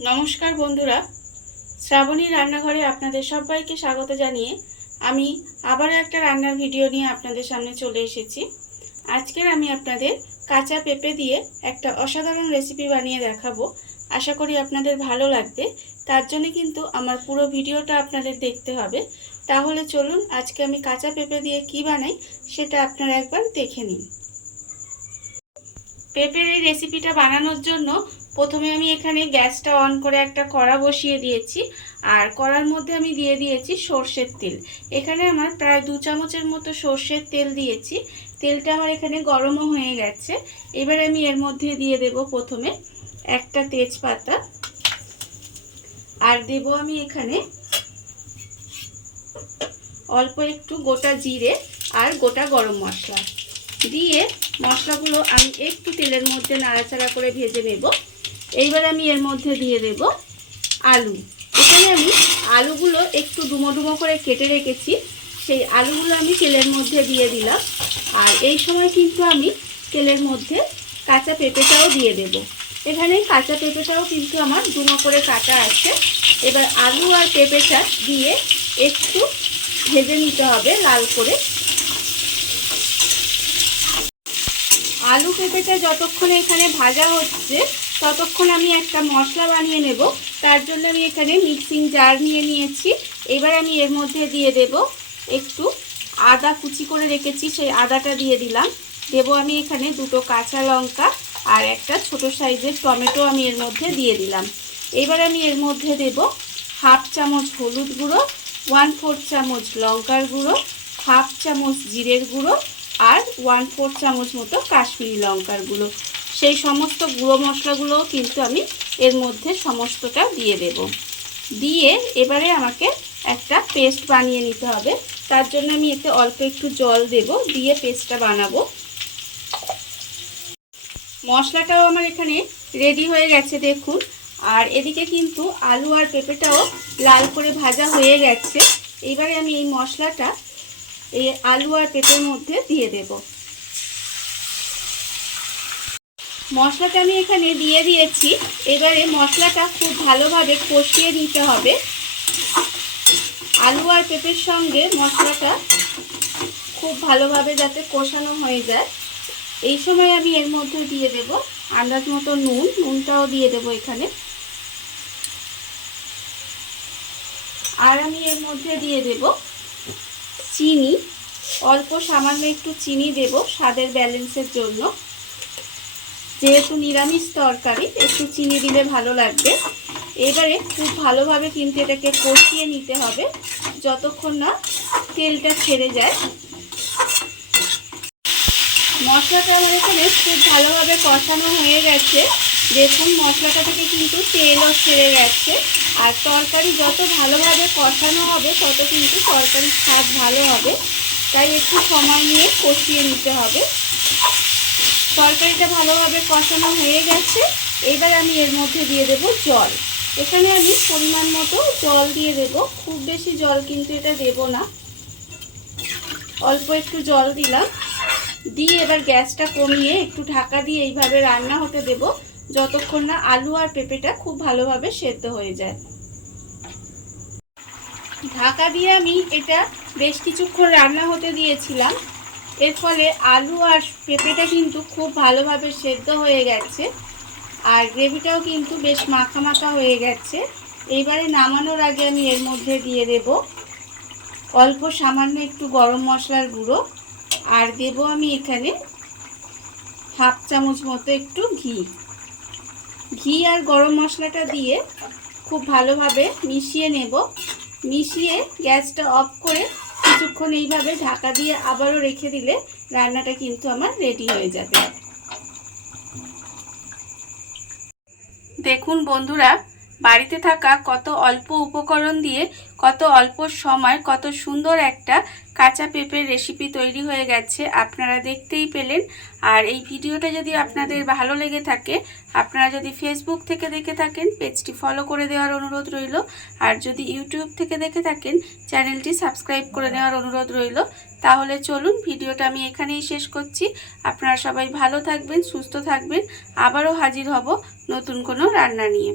নমস্কার বন্ধুরা, শ্রাবণী রান্নাঘরে আপনাদের সবাইকে স্বাগত জানিয়ে আমি আবারও একটা রান্নার ভিডিও নিয়ে আপনাদের সামনে চলে এসেছি। আজকের আমি আপনাদের কাঁচা পেঁপে দিয়ে একটা অসাধারণ রেসিপি বানিয়ে দেখাবো। আশা করি আপনাদের ভালো লাগবে। তার জন্য কিন্তু আমার পুরো ভিডিওটা আপনাদের দেখতে হবে। তাহলে চলুন আজকে আমি কাঁচা পেঁপে দিয়ে কি বানাই সেটা আপনারা একবার দেখে নিন। পেঁপের এই রেসিপিটা বানানোর জন্য প্রথমে আমি এখানে গ্যাসটা অন করে একটা কড়া বসিয়ে দিয়েছি, আর কড়ার মধ্যে আমি দিয়ে দিয়েছি সর্ষের তেল। এখানে আমার প্রায় 2 চামচের মতো সর্ষের তেল দিয়েছি। তেলটা আমার এখানে গরমও হয়ে গেছে। এবার আমি এর মধ্যে দিয়ে দেব প্রথমে একটা তেজপাতা, আর দেব আমি এখানে অল্প একটু গোটা জিরে আর গোটা গরম মশলা দিয়ে মশলাগুলো আমি একটু তেলের মধ্যে নাড়াচাড়া করে ভেজে নেব। এইবার আমি এর মধ্যে দিয়ে দেব আলু। এখানে আমি আলুগুলো একটু ডুমো ডুমো করে কেটে রেখেছি, সেই আলুগুলো আমি তেলের মধ্যে দিয়ে দিলাম। আর এই সময় কিন্তু আমি তেলের মধ্যে কাঁচা পেঁপেটাও দিয়ে দেব। এখানে কাঁচা পেঁপেটাও কিন্তু আমার ডুমো করে কাটা আছে। এবার আলু আর পেঁপেটা দিয়ে একটু ভেজে নিতে হবে লাল করে। আলু পেঁপেটা যতক্ষণে এখানে ভাজা হচ্ছে ততক্ষণ আমি একটা মশলা বানিয়ে নেব। তার জন্য আমি এখানে মিক্সিং জার নিয়ে নিয়েছি। এবার আমি এর মধ্যে দিয়ে দেব একটু আদা কুচি করে রেখেছি, সেই আদাটা দিয়ে দিলাম। দেব আমি এখানে 2টো কাঁচা লঙ্কা আর একটা ছোট সাইজের টমেটো আমি এর মধ্যে দিয়ে দিলাম। এবার আমি এর মধ্যে দেব 1/2 চামচ হলুদ গুঁড়ো, 1/4 চামচ লঙ্কার গুঁড়ো, 1/2 চামচ জিরের গুঁড়ো আর 1/4 চামচ মতো কাশ্মীরি লঙ্কার গুঁড়ো। সেই সমস্ত গুঁড়ো মশলাগুলোও কিন্তু আমি এর মধ্যে সমস্তটা দিয়ে দেব। দিয়ে এবারে আমাকে একটা পেস্ট বানিয়ে নিতে হবে। তার জন্য আমি এতে অল্প একটু জল দেব, দিয়ে পেস্টটা বানাবো। মশলাটাও আমার এখানে রেডি হয়ে গেছে দেখুন। আর এদিকে কিন্তু আলু আর পেঁপেটাও লাল করে ভাজা হয়ে গেছে। এবারে আমি এই মশলাটা এই আলু আর পেঁপের মধ্যে দিয়ে দেব। মশলাটা আমি এখানে দিয়ে দিয়েছি। এবারে মশলাটা খুব ভালোভাবে কষিয়ে নিতে হবে। আলু আর পেঁপের সঙ্গে মশলাটা খুব ভালোভাবে যাতে কষানো হয়ে যায়। এই সময় আমি এর মধ্যে দিয়ে দেব আন্দাজ মতো নুনটাও দিয়ে দেব এখানে। আর আমি এর মধ্যে দিয়ে দেব চিনি, অল্প সামান্য একটু চিনি দেব স্বাদের ব্যালেন্সের জন্য। যেহেতু নিরামিষ তরকারি একটু চিনি দিলে ভালো লাগবে। এবারে খুব ভালোভাবে কিন্তু এটাকে কষিয়ে নিতে হবে যতক্ষণ না তেলটা ছেড়ে যায়। মশলাটা আমার এখানে খুব ভালোভাবে কষানো হয়ে গেছে। দেখুন মশলাটা থেকে কিন্তু তেলও ছেড়ে গেছে। আর তরকারি যত ভালোভাবে কষানো হবে তত কিন্তু তরকারির স্বাদ ভালো হবে। তাই একটু সময় নিয়ে কষিয়ে নিতে হবে। তরকারিটা ভালোভাবে কষানো হয়ে গেছে। এবার আমি এর মধ্যে দিয়ে দেব জল। এখানে আমি পরিমাণ মতো জল দিয়ে দেব, খুব বেশি জল কিন্তু এটা দেব না, অল্প একটু জল দিলাম। দিয়ে এবার গ্যাসটা কমিয়ে একটু ঢাকা দিয়ে এইভাবে রান্না হতে দেব যতক্ষণ না আলু আর পেঁপেটা খুব ভালোভাবে সেদ্ধ হয়ে যায়। ঢাকা দিয়ে আমি এটা বেশ কিছুক্ষণ রান্না হতে দিয়েছিলাম। এর ফলে আলু আর পেঁপেটা কিন্তু খুব ভালোভাবে সেদ্ধ হয়ে গেছে, আর গ্রেভিটাও কিন্তু বেশ মাখা মাখা হয়ে গেছে। এইবারে নামানোর আগে আমি এর মধ্যে দিয়ে দেব অল্প সামান্য একটু গরম মশলার গুঁড়ো, আর দেব আমি এখানে 1/2 চামচ মতো একটু ঘি আর গরম মশলাটা দিয়ে খুব ভালোভাবে মিশিয়ে নেব। মিশিয়ে গ্যাসটা অফ করে কিছুক্ষণ এইভাবে ঢাকা দিয়ে আবারও রেখে দিলে রান্নাটা কিন্তু আমার রেডি হয়ে যাবে। দেখুন বন্ধুরা, বাড়িতে থাকা কত অল্প উপকরণ দিয়ে কত অল্প সময় কত সুন্দর একটা কাঁচা পেঁপের রেসিপি তৈরি হয়ে গেছে, আপনারা দেখতেই পেলেন। আর এই ভিডিওটা যদি আপনাদের ভালো লেগে থাকে, আপনারা যদি ফেসবুক থেকে দেখে থাকেন পেজটি ফলো করে দেওয়ার অনুরোধ রইল। আর যদি ইউটিউব থেকে দেখে থাকেন চ্যানেলটি সাবস্ক্রাইব করে নেওয়ার অনুরোধ রইল। তাহলে চলুন ভিডিওটা আমি এখানেই শেষ করছি। আপনারা সবাই ভালো থাকবেন, সুস্থ থাকবেন। আবারও হাজির হব নতুন কোনো রান্না নিয়ে।